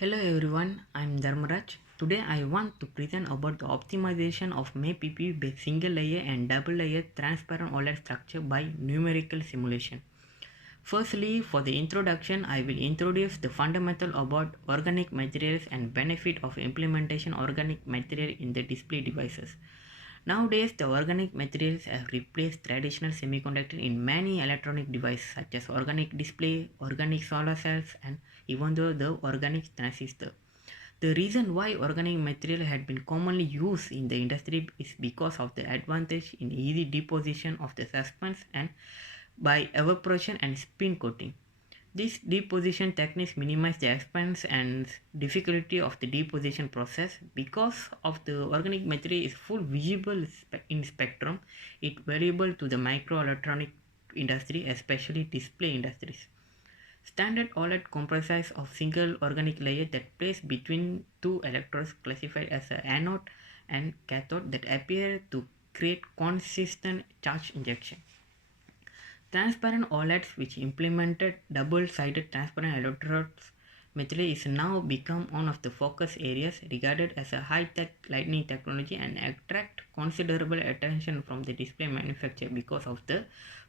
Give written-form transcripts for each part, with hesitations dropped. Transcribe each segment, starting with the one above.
Hello everyone, I'm Dharmaraj. Today I want to present about the optimization of MAPP with single layer and double layer transparent OLED structure by numerical simulation. Firstly, for the introduction, I will introduce the fundamental about organic materials and benefit of implementation organic material in the display devices. Nowadays, the organic materials have replaced traditional semiconductor in many electronic devices such as organic display, organic solar cells, and even though the organic transistor. The reason why organic material had been commonly used in the industry is because of the advantage in easy deposition of the substance and by evaporation and spin coating. These deposition techniques minimize the expense and difficulty of the deposition process. Because of the organic material is full visible in spectrum, it valuable to the microelectronic industry, especially display industries. Standard OLED comprises of single organic layer that place between two electrodes classified as an anode and cathode that appear to create consistent charge injection. Transparent OLEDs, which implemented double-sided transparent electrodes material, is now become one of the focus areas regarded as a high-tech lighting technology and attract considerable attention from the display manufacturer because of the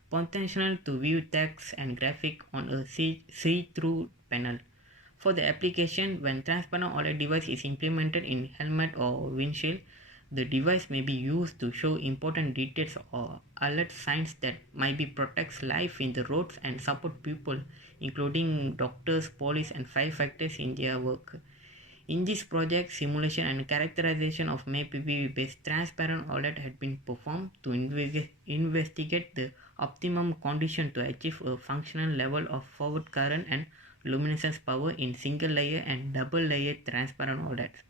potential to view text and graphic on a see-through panel. For the application, when transparent OLED device is implemented in helmet or windshield, the device may be used to show important details or alert signs that might be protects life in the roads and support people, including doctors, police, and firefighters in their work. In this project, simulation and characterization of MAPP-based transparent OLED had been performed to investigate the optimum condition to achieve a functional level of forward current and luminescence power in single layer and double layer transparent OLEDs.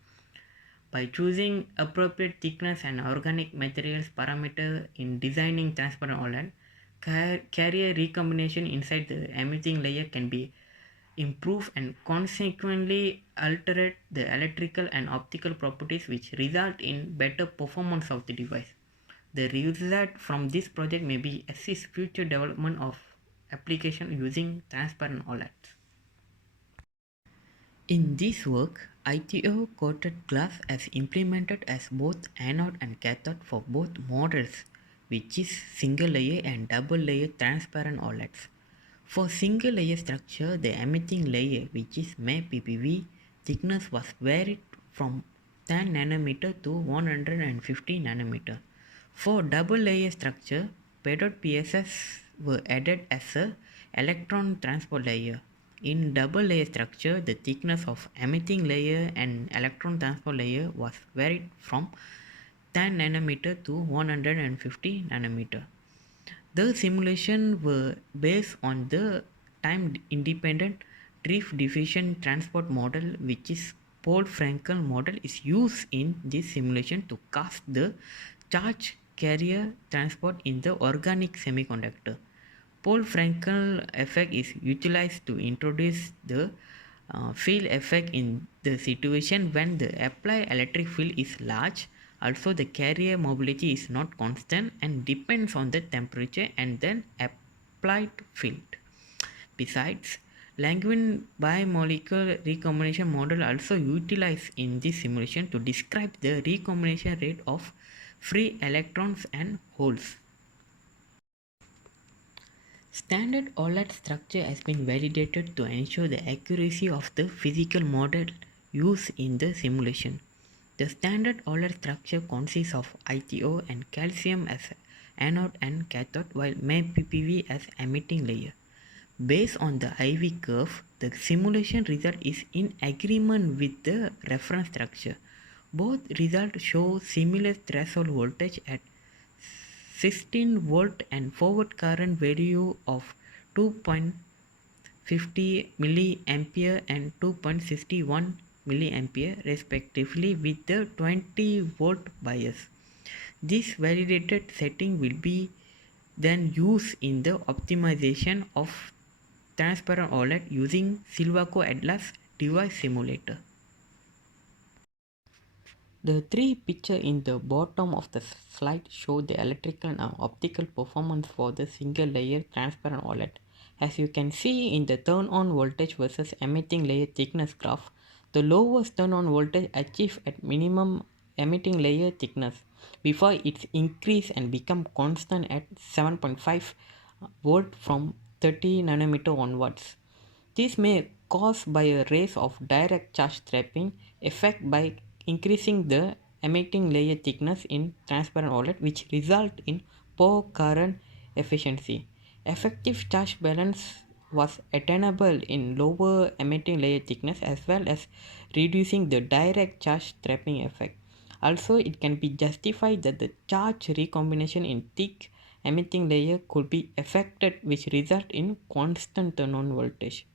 By choosing appropriate thickness and organic materials parameter in designing transparent OLED, carrier recombination inside the emitting layer can be improved and consequently alter the electrical and optical properties which result in better performance of the device. The result from this project may be assist future development of application using transparent OLEDs. In this work, ITO coated glass is implemented as both anode and cathode for both models, which is single layer and double layer transparent OLEDs. For single layer structure, the emitting layer, which is MAPPV, thickness was varied from 10 nanometer to 150 nanometer. For double layer structure, paired PSS were added as a electron transport layer. In double layer structure, the thickness of emitting layer and electron transport layer was varied from 10 nanometer to 150 nanometer. The simulation were based on the time independent drift diffusion transport model, which is Paul Frankel model is used in this simulation to cast the charge carrier transport in the organic semiconductor. Paul Frankel effect is utilized to introduce the field effect in the situation when the applied electric field is large. Also, the carrier mobility is not constant and depends on the temperature and then applied field. Besides, Langevin bimolecular recombination model also utilized in this simulation to describe the recombination rate of free electrons and holes. Standard OLED structure has been validated to ensure the accuracy of the physical model used in the simulation. The standard OLED structure consists of ITO and calcium as anode and cathode, while MAPPV as emitting layer. Based on the IV curve, the simulation result is in agreement with the reference structure. Both results show similar threshold voltage at 16 volt and forward current value of 2.50 milliampere and 2.61 milliampere respectively with the 20 volt bias. This validated setting will be then used in the optimization of transparent OLED using Silvaco Atlas device simulator. The three pictures in the bottom of the slide show the electrical and optical performance for the single layer transparent OLED. As you can see in the turn on voltage versus emitting layer thickness graph, The lowest turn-on voltage achieved at minimum emitting layer thickness before it increase and become constant at 7.5 volt from 30 nanometer onwards. This may caused by a raise of direct charge trapping effect by increasing the emitting layer thickness in transparent OLED, which result in poor current efficiency. Effective charge balance was attainable in lower emitting layer thickness as well as reducing the direct charge trapping effect. Also, it can be justified that the charge recombination in thick emitting layer could be affected, which result in constant turn-on voltage.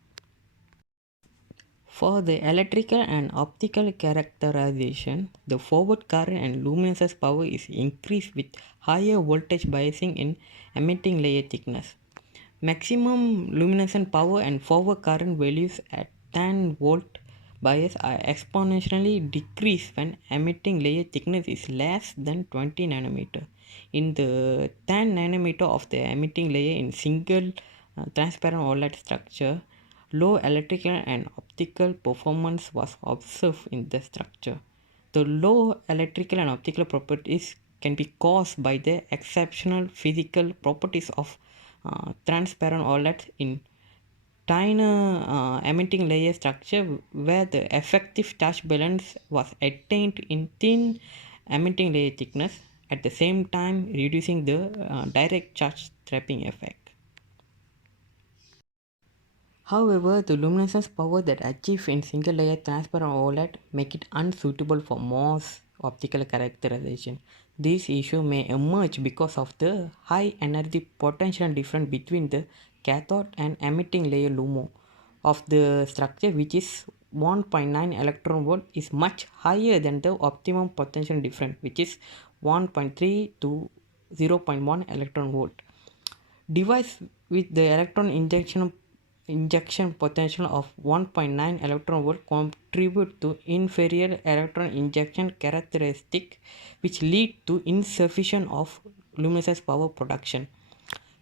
For the electrical and optical characterization, the forward current and luminescence power is increased with higher voltage biasing in emitting layer thickness. Maximum luminescence power and forward current values at 10 volt bias are exponentially decreased when emitting layer thickness is less than 20 nanometer. In the 10 nanometer of the emitting layer in single transparent OLED structure, low electrical and optical performance was observed in the structure. The low electrical and optical properties can be caused by the exceptional physical properties of transparent OLED in thinner emitting layer structure where the effective charge balance was attained in thin emitting layer thickness, at the same time reducing the direct charge trapping effect. However, the luminescence power that achieved in single layer transparent OLED make it unsuitable for most optical characterization. This issue may emerge because of the high energy potential difference between the cathode and emitting layer lumo of the structure, which is 1.9 electron volt, is much higher than the optimum potential difference, which is 1.3 to 0.1 electron volt. Device with the electron injection potential of 1.9 electron volt contribute to inferior electron injection characteristic, which lead to insufficient of luminescence power production.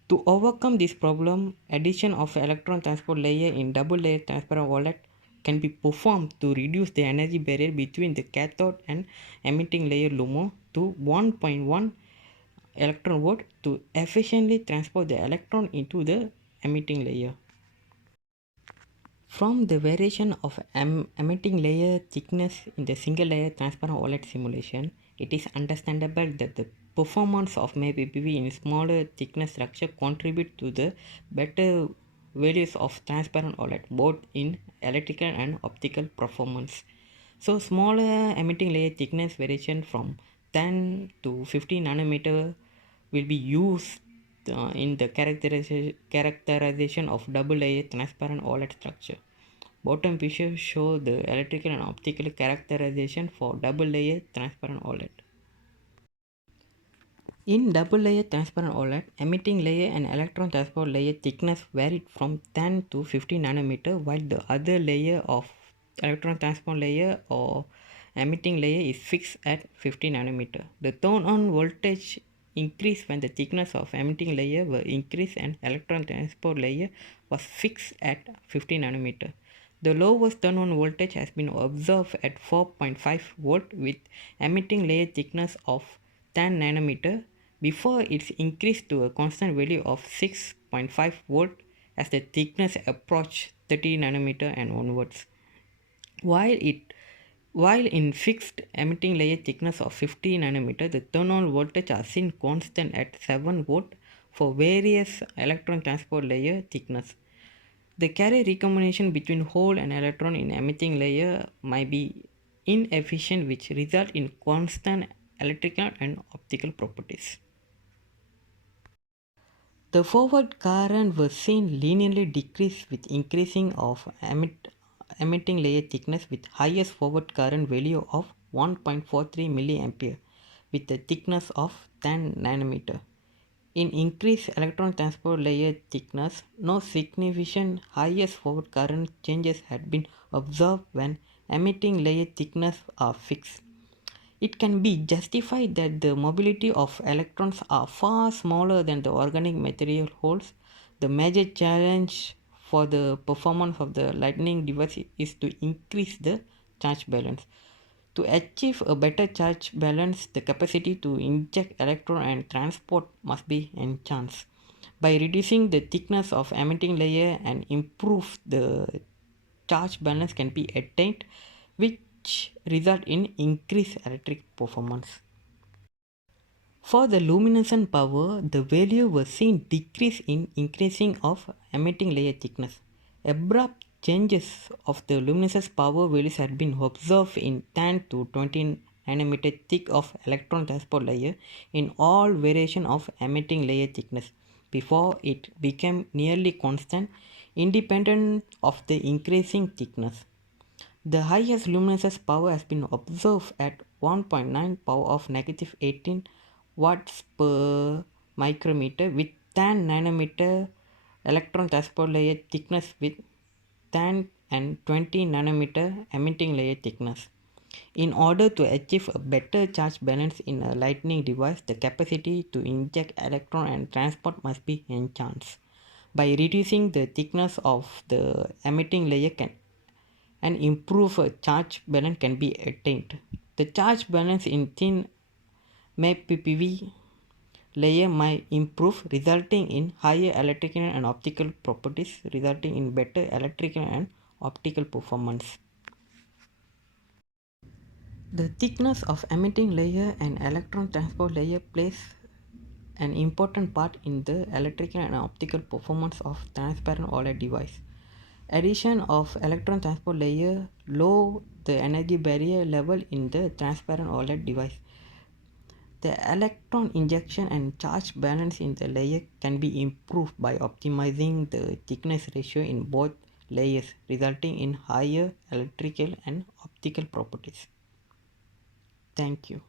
To overcome this problem, addition of electron transport layer in double layer transparent OLED can be performed to reduce the energy barrier between the cathode and emitting layer lumo to 1.1 electron volt to efficiently transport the electron into the emitting layer. From the variation of emitting layer thickness in the single layer transparent OLED simulation, it is understandable that the performance of MAP-PPV in smaller thickness structure contribute to the better values of transparent OLED, both in electrical and optical performance. So smaller emitting layer thickness variation from 10 to 15 nanometer will be used in the characterization of double layer transparent OLED structure. Bottom picture show the electrical and optical characterization for double layer transparent OLED. In double layer transparent OLED, emitting layer and electron transport layer thickness varied from 10 to 50 nanometer, while the other layer of electron transport layer or emitting layer is fixed at 50 nanometer. The turn-on voltage increased when the thickness of emitting layer were increased and electron transport layer was fixed at 50 nanometer. The lowest turn-on voltage has been observed at 4.5 volt with emitting layer thickness of 10 nanometer before it's increased to a constant value of 6.5 volt as the thickness approached 30 nanometer and onwards. While in fixed emitting layer thickness of 50 nanometer, the turn-on voltage are seen constant at 7 volt for various electron transport layer thickness. The carrier recombination between hole and electron in emitting layer might be inefficient, which result in constant electrical and optical properties. The forward current was seen linearly decrease with increasing of emitting layer thickness with highest forward current value of 1.43 milliampere with a thickness of 10 nanometer. In increased electron transport layer thickness, no significant highest forward current changes had been observed when emitting layer thickness are fixed. It can be justified that the mobility of electrons are far smaller than the organic material holes. The major challenge for the performance of the lightning device is to increase the charge balance. To achieve a better charge balance, the capacity to inject electron and transport must be enhanced. By reducing the thickness of emitting layer and improve the charge balance can be attained, which result in increased electric performance. For the luminescent power, the value was seen decrease in increasing of emitting layer thickness. Abrupt changes of the luminescence power values had been observed in 10 to 20 nanometer thick of electron transport layer in all variation of emitting layer thickness before it became nearly constant independent of the increasing thickness. The highest luminescence power has been observed at 1.9 power of negative 18 watts per micrometer with 10 nanometer electron transport layer thickness with 10 and 20 nanometer emitting layer thickness. In order to achieve a better charge balance in a lightning device, the capacity to inject electron and transport must be enhanced. By reducing the thickness of the emitting layer and improve charge balance can be attained. The charge balance in thin MPPV layer might improve, resulting in higher electrical and optical properties, resulting in better electrical and optical performance. The thickness of emitting layer and electron transport layer plays an important part in the electrical and optical performance of transparent OLED device. Addition of electron transport layer low the energy barrier level in the transparent OLED device. The electron injection and charge balance in the layer can be improved by optimizing the thickness ratio in both layers, resulting in higher electrical and optical properties. Thank you.